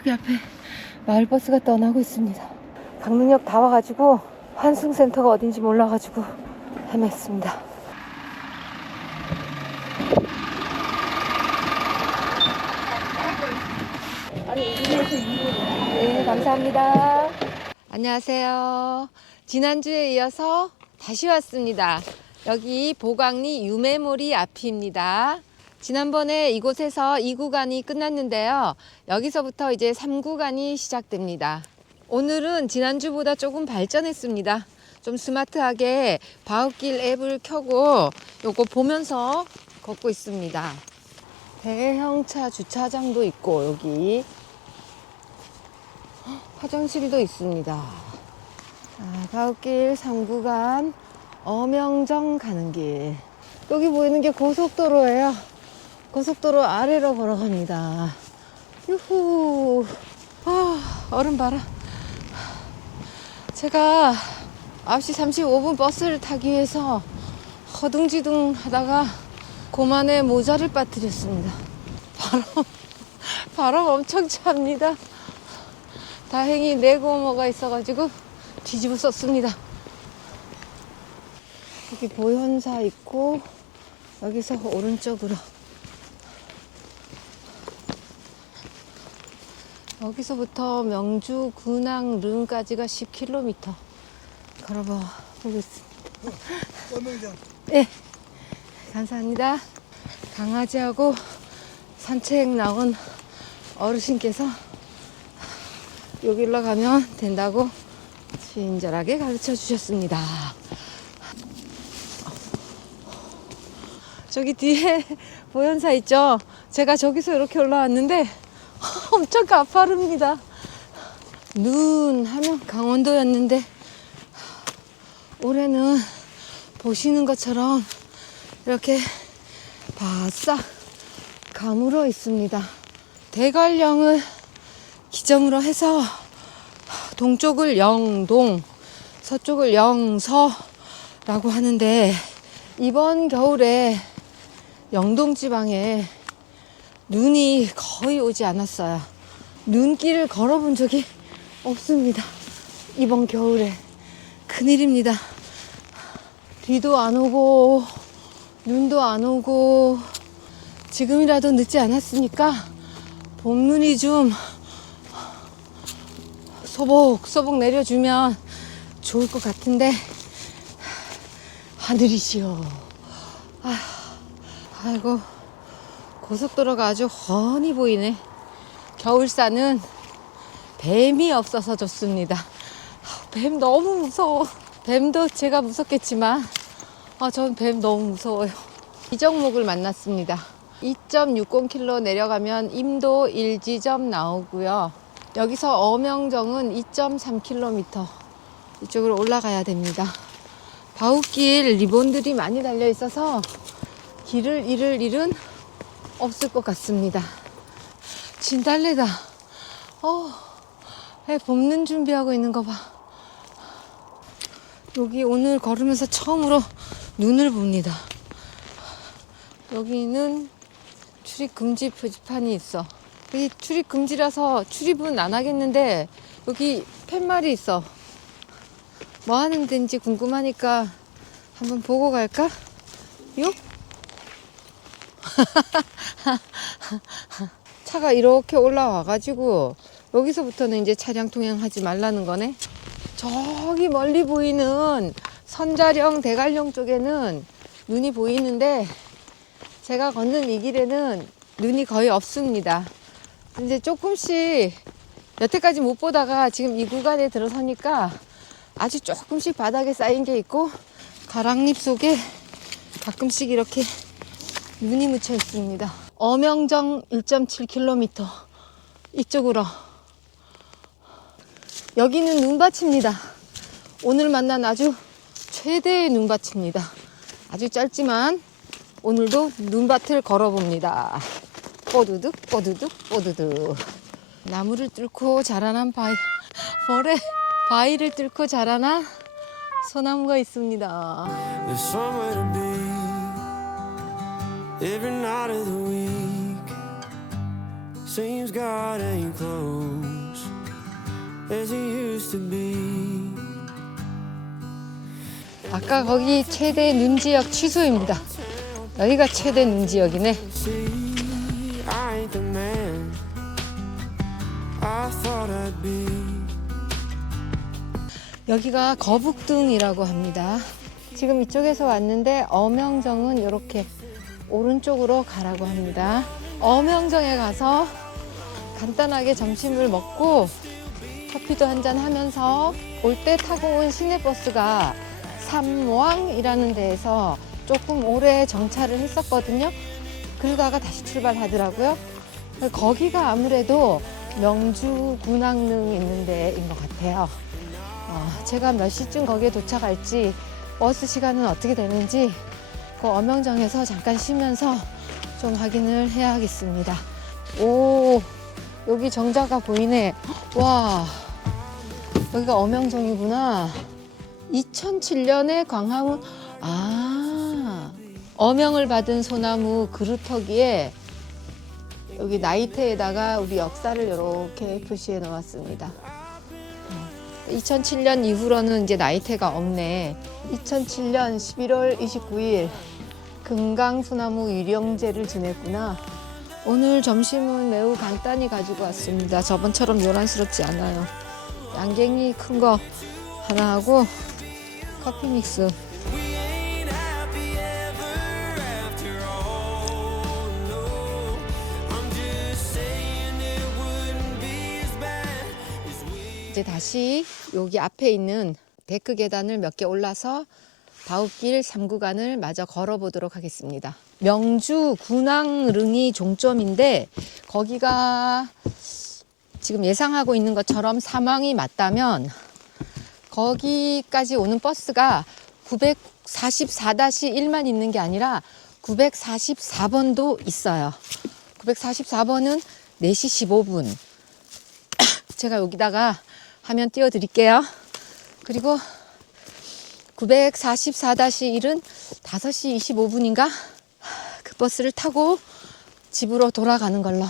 저기 앞에 마을버스가 떠나고 있습니다. 강릉역 다 와가지고 환승센터가 어딘지 몰라가지고 헤맸습니다. 네, 감사합니다. 안녕하세요. 지난주에 이어서 다시 왔습니다. 여기 보강리 유메모리 앞입니다. 지난번에 이곳에서 2구간이 끝났는데요. 여기서부터 이제 3구간이 시작됩니다. 오늘은 지난주보다 조금 발전했습니다. 좀 스마트하게 바웃길 앱을 켜고 요거 보면서 걷고 있습니다. 대형차 주차장도 있고 여기 헉, 화장실도 있습니다. 아, 바웃길 3구간 어명정 가는 길. 여기 보이는 게 고속도로예요. 고속도로 아래로 걸어갑니다. 유후. 아, 얼음 봐라. 제가 9시 35분 버스를 타기 위해서 허둥지둥 하다가 고만에 모자를 빠뜨렸습니다. 바람, 바람 엄청 찹니다. 다행히 내고모가 있어가지고 뒤집어 썼습니다. 여기 보현사 있고 여기서 오른쪽으로 여기서부터 명주 군항 릉까지가 10km 걸어봐 보겠습니다. 네, 감사합니다. 강아지하고 산책 나온 어르신께서 여기로 가면 된다고 친절하게 가르쳐 주셨습니다. 저기 뒤에 보현사 있죠? 제가 저기서 이렇게 올라왔는데 엄청 가파릅니다. 눈 하면 강원도였는데 올해는 보시는 것처럼 이렇게 바싹 가물어 있습니다. 대관령을 기점으로 해서 동쪽을 영동, 서쪽을 영서라고 하는데 이번 겨울에 영동 지방에 눈이 거의 오지 않았어요. 눈길을 걸어본 적이 없습니다. 이번 겨울에 큰일입니다. 비도 안 오고 눈도 안 오고 지금이라도 늦지 않았으니까 봄눈이 좀 소복소복 내려주면 좋을 것 같은데 하늘이시여 아, 아이고 고속도로가 아주 훤히 보이네. 겨울산은 뱀이 없어서 좋습니다. 아, 뱀 너무 무서워. 뱀도 제가 무섭겠지만 아, 전 뱀 너무 무서워요. 이정목을 만났습니다. 2.60km 내려가면 임도 1지점 나오고요. 여기서 어명정은 2.3km 이쪽으로 올라가야 됩니다. 바웃길 리본들이 많이 달려 있어서 길을 잃을 일은 없을 것 같습니다. 진달래다. 어, 애 볶는 준비하고 있는 거 봐. 여기 오늘 걸으면서 처음으로 눈을 봅니다. 여기는 출입 금지 표지판이 있어. 이 출입 금지라서 출입은 안 하겠는데 여기 팻말이 있어. 뭐 하는 데인지 궁금하니까 한번 보고 갈까? 요? 차가 이렇게 올라와가지고 여기서부터는 이제 차량 통행하지 말라는 거네. 저기 멀리 보이는 선자령 대관령 쪽에는 눈이 보이는데 제가 걷는 이 길에는 눈이 거의 없습니다. 이제 조금씩 여태까지 못 보다가 지금 이 구간에 들어서니까 아주 조금씩 바닥에 쌓인 게 있고 가랑잎 속에 가끔씩 이렇게 눈이 묻혀 있습니다. 어명정 1.7km 이쪽으로 여기는 눈밭입니다. 오늘 만난 아주 최대의 눈밭입니다. 아주 짧지만 오늘도 눈밭을 걸어봅니다. 뽀드득 뽀드득 뽀드득 나무를 뚫고 자라난 바위 벌에 바위를 뚫고 자라난 소나무가 있습니다. Every night of the week. Seems God ain't close. as it used to be. 아까 거기 최대 눈 지역 취소입니다. 여기가 최대 눈 지역이네. See, I ain't the man I thought I'd be. 여기가 거북등이라고 합니다. 지금 이쪽에서 왔는데 어명정은 이렇게 오른쪽으로 가라고 합니다. 어명정에 가서 간단하게 점심을 먹고 커피도 한잔 하면서 올 때 타고 온 시내버스가 삼왕이라는 데에서 조금 오래 정차를 했었거든요. 그러다가 다시 출발하더라고요. 거기가 아무래도 명주 군항릉 있는 데인 것 같아요. 어, 제가 몇 시쯤 거기에 도착할지 버스 시간은 어떻게 되는지 그 어명정에서 잠깐 쉬면서 좀 확인을 해야겠습니다. 오 여기 정자가 보이네. 와 여기가 어명정이구나. 2007년에 광화문 아 어명을 받은 소나무 그루터기에 여기 나이테에다가 우리 역사를 이렇게 표시해 놓았습니다. 2007년 이후로는 이제 나이테가 없네. 2007년 11월 29일 금강소나무 유령제를 지냈구나. 오늘 점심은 매우 간단히 가지고 왔습니다. 저번처럼 요란스럽지 않아요. 양갱이 큰 거 하나 하고 커피 믹스. 이제 다시 여기 앞에 있는 데크 계단을 몇 개 올라서 바웃길 3구간을 마저 걸어보도록 하겠습니다. 명주 군항릉이 종점인데 거기가 지금 예상하고 있는 것처럼 사망이 맞다면 거기까지 오는 버스가 944-1만 있는 게 아니라 944번도 있어요. 944번은 4시 15분. 제가 여기다가 화면 띄워드릴게요. 그리고 944-1은 5시 25분인가? 그 버스를 타고 집으로 돌아가는 걸로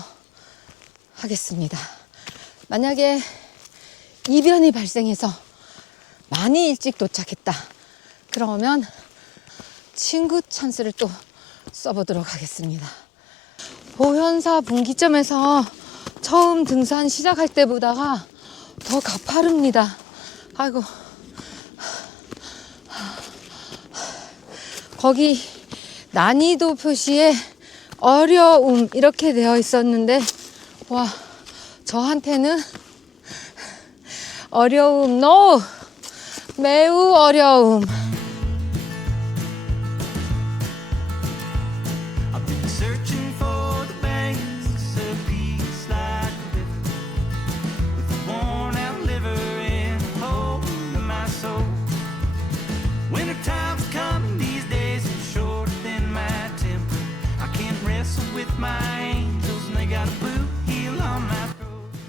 하겠습니다. 만약에 이변이 발생해서 많이 일찍 도착했다. 그러면 친구 찬스를 또 써보도록 하겠습니다. 보현사 분기점에서 처음 등산 시작할 때보다가 더 가파릅니다. 아이고. 거기 난이도 표시에 어려움 이렇게 되어 있었는데 와 저한테는 어려움 no 매우 어려움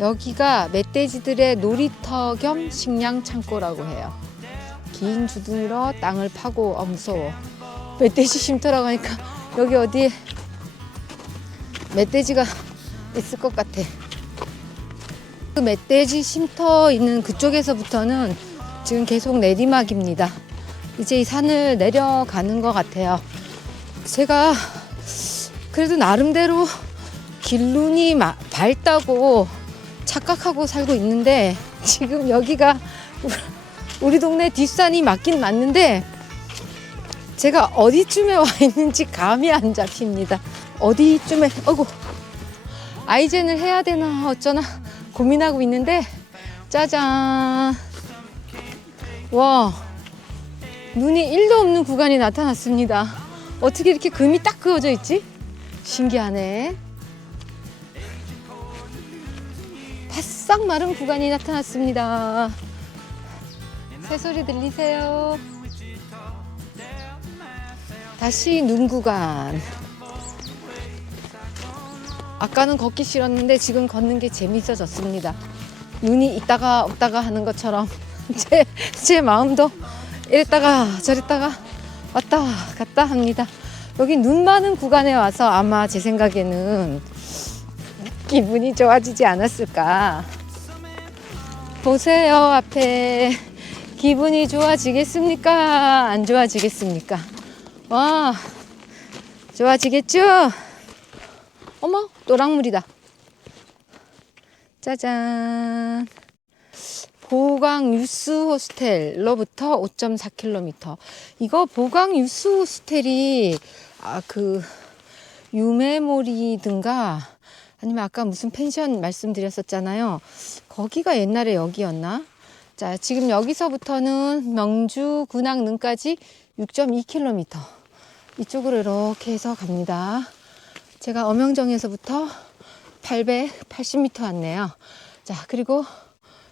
여기가 멧돼지들의 놀이터 겸 식량 창고라고 해요. 긴 주둥이로 땅을 파고 어 무서워. 멧돼지 쉼터라고 하니까 여기 어디에 멧돼지가 있을 것 같아. 그 멧돼지 쉼터 있는 그쪽에서부터는 지금 계속 내리막입니다. 이제 이 산을 내려가는 것 같아요. 제가 그래도 나름대로 길눈이 마- 밝다고 착각하고 살고 있는데 지금 여기가 우리 동네 뒷산이 맞긴 맞는데 제가 어디쯤에 와 있는지 감이 안 잡힙니다. 어디쯤에 어구 아이젠을 해야 되나 어쩌나 고민하고 있는데 짜잔 와 눈이 1도 없는 구간이 나타났습니다. 어떻게 이렇게 금이 딱 그어져 있지? 신기하네. 바싹 마른 구간이 나타났습니다. 새소리 들리세요? 다시 눈 구간. 아까는 걷기 싫었는데 지금 걷는 게 재밌어졌습니다. 눈이 있다가 없다가 하는 것처럼 제, 제 마음도 이랬다가 저랬다가 왔다 갔다 합니다. 여기 눈 많은 구간에 와서 아마 제 생각에는 기분이 좋아지지 않았을까. 보세요, 앞에. 기분이 좋아지겠습니까? 안 좋아지겠습니까? 와, 좋아지겠죠? 어머, 노랑물이다. 짜잔. 보강 유스 호스텔로부터 5.4km. 이거 보강 유스 호스텔이 아 그 유메모리든가 아니면 아까 무슨 펜션 말씀드렸었잖아요. 거기가 옛날에 여기였나? 자, 지금 여기서부터는 명주 군항릉까지 6.2km. 이쪽으로 이렇게 해서 갑니다. 제가 엄영정에서부터 880m 왔네요. 자, 그리고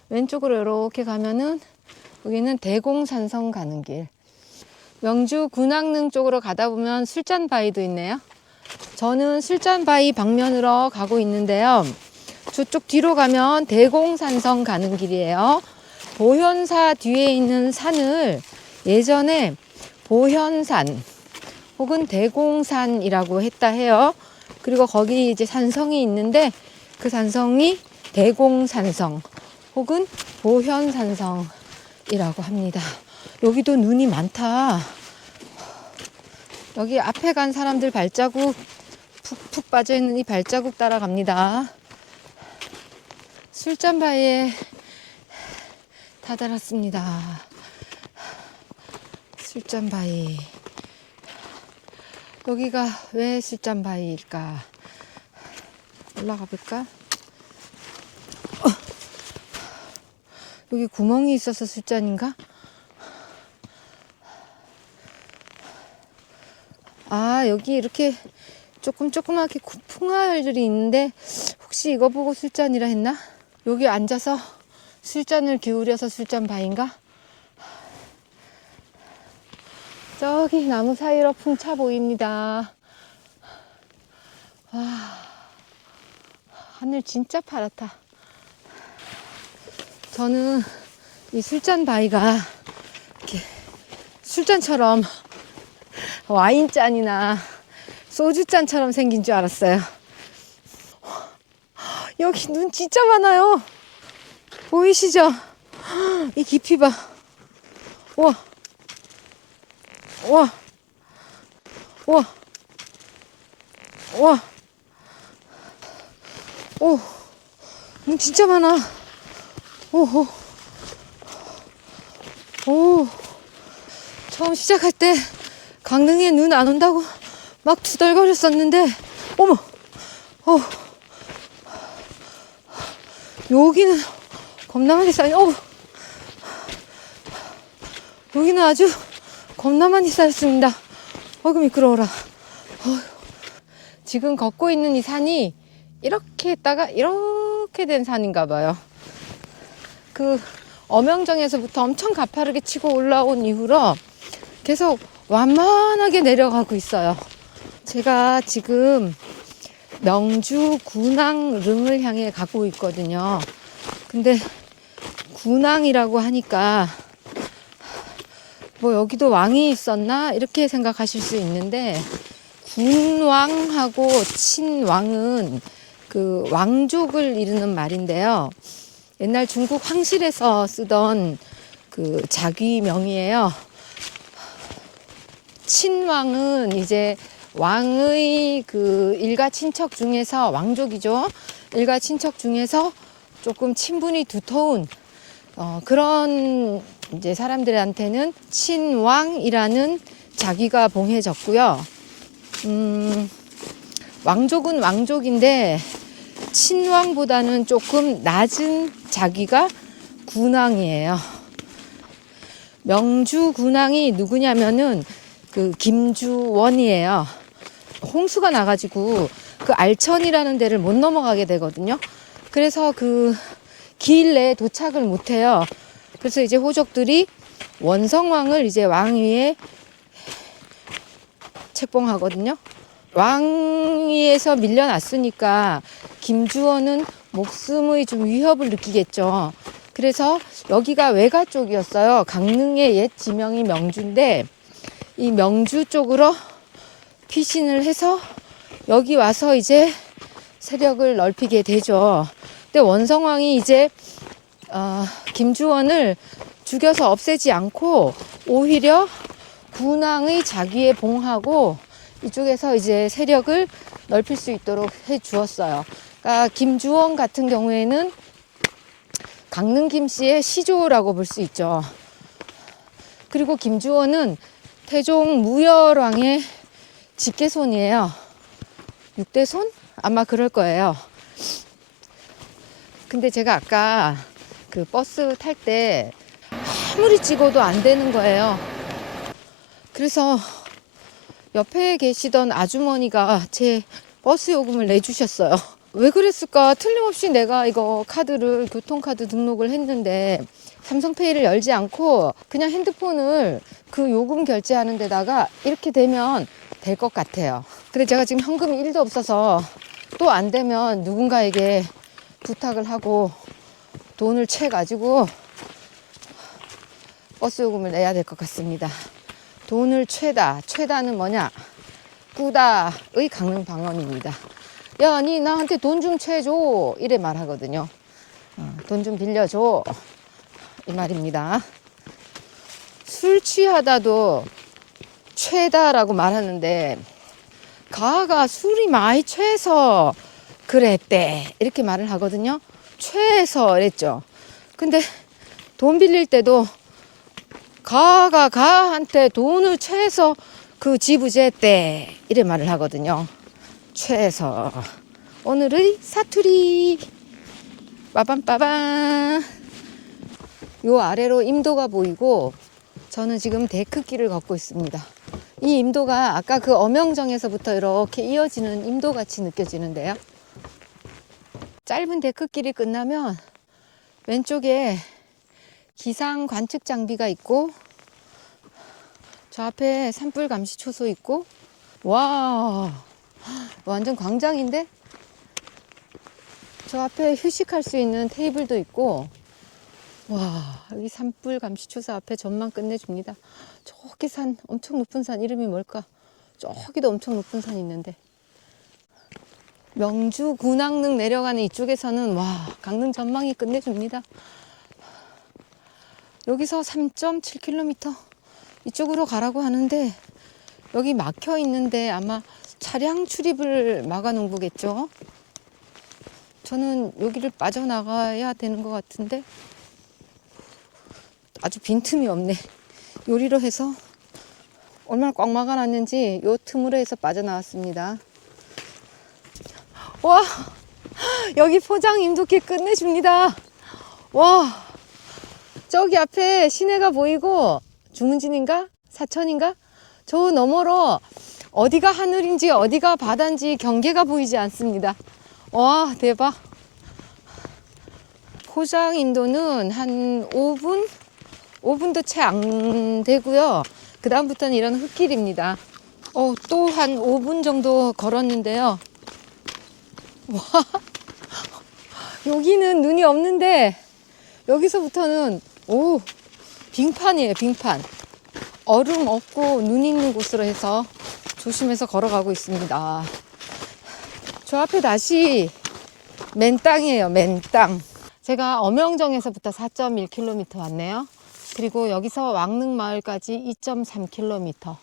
왼쪽으로 이렇게 가면은 여기는 대공산성 가는 길. 명주 군항릉 쪽으로 가다 보면 술잔 바위도 있네요. 저는 술잔바위 방면으로 가고 있는데요. 저쪽 뒤로 가면 대공산성 가는 길이에요. 보현사 뒤에 있는 산을 예전에 보현산 혹은 대공산이라고 했다 해요. 그리고 거기 이제 산성이 있는데 그 산성이 대공산성 혹은 보현산성이라고 합니다. 여기도 눈이 많다. 여기 앞에 간 사람들 발자국 푹푹 빠져 있는 이 발자국 따라갑니다. 술잔 바위에 다다랐습니다. 술잔 바위. 여기가 왜 술잔 바위일까? 올라가 볼까? 어. 여기 구멍이 있어서 술잔인가? 아, 여기 이렇게 조금 조그맣게 구- 풍화열들이 있는데 혹시 이거 보고 술잔이라 했나? 여기 앉아서 술잔을 기울여서 술잔 바인가? 저기 나무 사이로 풍차 보입니다. 와, 하늘 진짜 파랗다. 저는 이 술잔 바위가 이렇게 술잔처럼 와인잔이나 소주잔처럼 생긴 줄 알았어요. 여기 눈 진짜 많아요. 보이시죠? 이 깊이 봐. 우와. 우와. 우와. 우와. 오. 눈 진짜 많아. 오, 오. 오. 처음 시작할 때 강릉에 눈 안 온다고 막 투덜거렸었는데, 어머. 어. 여기는 겁나 많이 쌓여. 어. 여기는 아주 겁나 많이 쌓였습니다. 어그 미끄러워라. 어휴. 지금 걷고 있는 이 산이 이렇게 했다가 이렇게 된 산인가 봐요. 그 엄영정에서부터 엄청 가파르게 치고 올라온 이후로 계속 완만하게 내려가고 있어요. 제가 지금 명주 군항릉을 향해 가고 있거든요. 근데 군항이라고 하니까 뭐 여기도 왕이 있었나 이렇게 생각하실 수 있는데 군왕하고 친왕은 그 왕족을 이루는 말인데요. 옛날 중국 황실에서 쓰던 그 자귀명이에요. 친왕은 이제 왕의 그 일가 친척 중에서 왕족이죠. 일가 친척 중에서 조금 친분이 두터운 어, 그런 이제 사람들한테는 친왕이라는 자기가 봉해졌고요. 음, 왕족은 왕족인데 친왕보다는 조금 낮은 자기가 군왕이에요. 명주 군왕이 누구냐면은 그 김주원이에요. 홍수가 나가지고 그 알천이라는 데를 못 넘어가게 되거든요. 그래서 그 길 내에 도착을 못 해요. 그래서 이제 호족들이 원성왕을 이제 왕위에 책봉하거든요. 왕위에서 밀려났으니까 김주원은 목숨의 좀 위협을 느끼겠죠. 그래서 여기가 외가 쪽이었어요. 강릉의 옛 지명이 명주인데 이 명주 쪽으로 피신을 해서 여기 와서 이제 세력을 넓히게 되죠. 근데 원성왕이 이제 어, 김주원을 죽여서 없애지 않고 오히려 군왕의 자기에 봉하고 이쪽에서 이제 세력을 넓힐 수 있도록 해 주었어요. 그러니까 김주원 같은 경우에는 강릉 김 씨의 시조라고 볼 수 있죠. 그리고 김주원은 태종 무열왕의 직계손이에요. 육대손? 아마 그럴 거예요. 근데 제가 아까 그 버스 탈 때 아무리 찍어도 안 되는 거예요. 그래서 옆에 계시던 아주머니가 제 버스 요금을 내주셨어요. 왜 그랬을까? 틀림없이 내가 이거 카드를 교통카드 등록을 했는데 삼성페이를 열지 않고 그냥 핸드폰을 그 요금 결제하는 데다가 이렇게 되면 될 것 같아요. 근데 제가 지금 현금이 1도 없어서 또 안 되면 누군가에게 부탁을 하고 돈을 채 가지고 버스 요금을 내야 될 것 같습니다. 돈을 채다. 채다는 뭐냐? 꾸다의 강릉 방언입니다. 야, 니 나한테 돈 좀 채줘. 이래 말하거든요. 어, 돈좀 빌려줘. 이 말입니다. 술 취하다도 최다라고 말하는데 가가 술이 많이 취해서 그랬대 이렇게 말을 하거든요. 취해서 이랬죠. 근데 돈 빌릴 때도 가가 가한테 돈을 취해서 그 지부제때 이래 말을 하거든요. 취해서 오늘의 사투리 빠밤빠밤 요 아래로 임도가 보이고 저는 지금 데크길을 걷고 있습니다. 이 임도가 아까 그 엄영정에서부터 이렇게 이어지는 임도 같이 느껴지는데요. 짧은 데크길이 끝나면 왼쪽에 기상 관측 장비가 있고 저 앞에 산불 감시 초소 있고 와 완전 광장인데 저 앞에 휴식할 수 있는 테이블도 있고 와 여기 산불 감시초소 앞에 전망 끝내줍니다. 저기 산 엄청 높은 산 이름이 뭘까? 저기도 엄청 높은 산 있는데. 명주 군왕릉 내려가는 이쪽에서는 와 강릉 전망이 끝내줍니다. 여기서 3.7km 이쪽으로 가라고 하는데 여기 막혀 있는데 아마 차량 출입을 막아 놓은 거겠죠? 저는 여기를 빠져나가야 되는 것 같은데 아주 빈틈이 없네. 요리로 해서 얼마나 꽉 막아놨는지 요 틈으로 해서 빠져나왔습니다. 와 여기 포장 임도길 끝내줍니다. 와 저기 앞에 시내가 보이고 주문진인가 사천인가 저 너머로 어디가 하늘인지 어디가 바다인지 경계가 보이지 않습니다. 와 대박. 포장 인도는 한 5분 5분도 채 안 되고요. 그 다음부터는 이런 흙길입니다. 어, 또 한 5분 정도 걸었는데요. 와, 여기는 눈이 없는데 여기서부터는 오 빙판이에요, 빙판. 얼음 없고 눈 있는 곳으로 해서 조심해서 걸어가고 있습니다. 저 앞에 다시 맨 땅이에요, 맨 땅. 제가 엄영정에서부터 4.1km 왔네요. 그리고 여기서 왕릉마을까지 2.3km.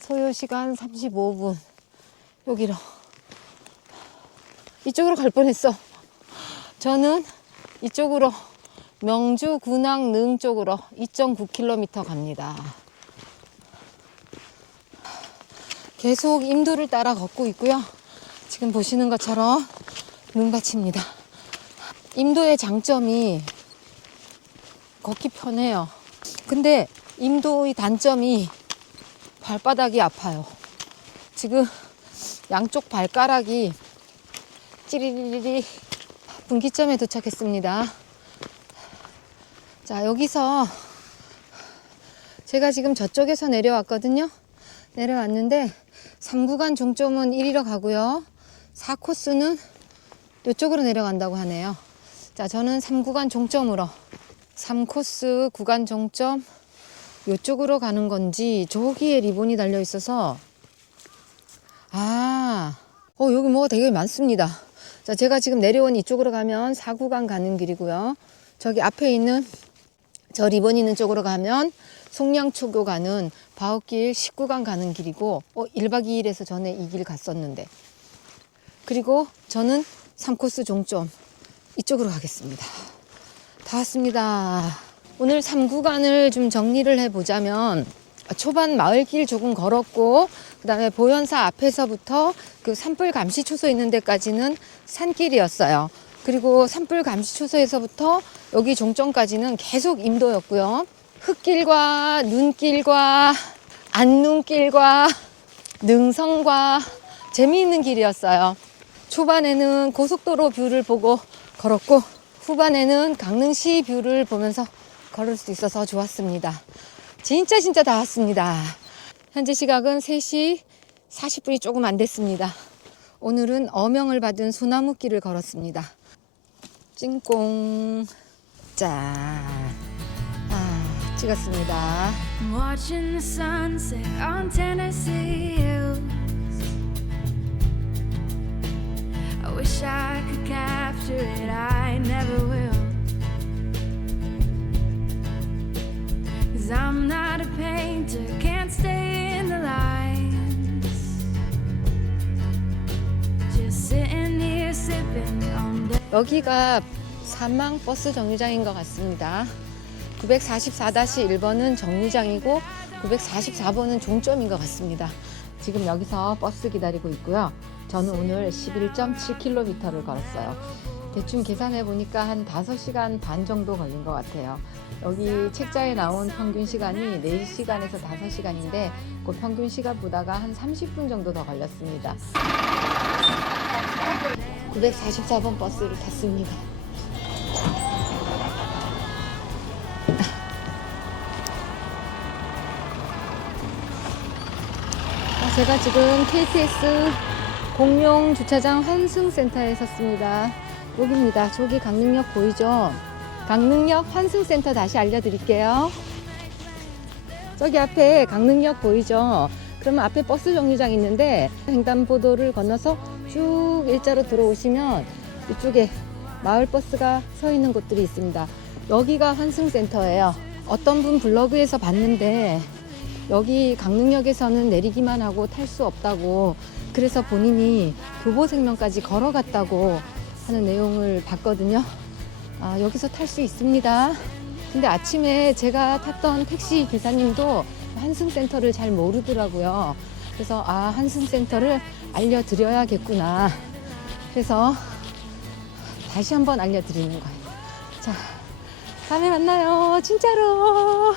소요 시간 35분. 여기로. 이쪽으로 갈 뻔했어. 저는 이쪽으로 명주 군항 능 쪽으로 2.9km 갑니다. 계속 임도를 따라 걷고 있고요. 지금 보시는 것처럼 눈밭입니다. 임도의 장점이 걷기 편해요. 근데 임도의 단점이 발바닥이 아파요. 지금 양쪽 발가락이 찌리리리 분기점에 도착했습니다. 자, 여기서 제가 지금 저쪽에서 내려왔거든요. 내려왔는데 3구간 종점은 이리로 가고요. 4코스는 이쪽으로 내려간다고 하네요. 자, 저는 3구간 종점으로 3코스 구간 종점 이쪽으로 가는 건지 저기에 리본이 달려 있어서 아, 어, 여기 뭐가 되게 많습니다. 자, 제가 지금 내려온 이쪽으로 가면 4구간 가는 길이고요. 저기 앞에 있는 저 리본 있는 쪽으로 가면 송량초교 가는 바옥길 19강 가는 길이고 어, 1박 2일에서 전에 이 길 갔었는데 그리고 저는 3코스 종점 이쪽으로 가겠습니다. 다 왔습니다. 오늘 3구간을 좀 정리를 해보자면 초반 마을길 조금 걸었고 그다음에 보현사 앞에서부터 그 산불 감시 초소 있는 데까지는 산길이었어요. 그리고 산불 감시 초소에서부터 여기 종점까지는 계속 임도였고요. 흙길과 눈길과 안눈길과 능성과 재미있는 길이었어요. 초반에는 고속도로 뷰를 보고 걸었고 후반에는 강릉시 뷰를 보면서 걸을 수 있어서 좋았습니다. 진짜 진짜 다 왔습니다. 현재 시각은 3시 40분이 조금 안 됐습니다. 오늘은 어명을 받은 소나무길을 걸었습니다. 찡꽁. 자. 아, 찍었습니다. Wish I could capture it, I never will. Cause I'm not a painter, can't stay in the lines. Just sitting here sipping on the 여기가 사망 버스 정류장인 것 같습니다. 944-1번은 정류장이고 944번은 종점인 것 같습니다. 지금 여기서 버스 기다리고 있고요. 저는 오늘 11.7km를 걸었어요. 대충 계산해 보니까 한 5시간 반 정도 걸린 것 같아요. 여기 책자에 나온 평균 시간이 4시간에서 5시간인데 그 평균 시간보다가 한 30분 정도 더 걸렸습니다. 944번 버스를 탔습니다. 아, 제가 지금 KTX 공용 주차장 환승센터에 섰습니다. 여기입니다. 저기 강릉역 보이죠? 강릉역 환승센터 다시 알려드릴게요. 저기 앞에 강릉역 보이죠? 그러면 앞에 버스 정류장 있는데 횡단보도를 건너서 쭉 일자로 들어오시면 이쪽에 마을 버스가 서 있는 곳들이 있습니다. 여기가 환승센터예요. 어떤 분 블로그에서 봤는데 여기 강릉역에서는 내리기만 하고 탈 수 없다고 그래서 본인이 교보생명까지 걸어갔다고 하는 내용을 봤거든요. 아, 여기서 탈 수 있습니다. 근데 아침에 제가 탔던 택시 기사님도 한승센터를 잘 모르더라고요. 그래서 아, 한승센터를 알려드려야겠구나. 그래서 다시 한번 알려드리는 거예요. 자, 다음에 만나요. 진짜로.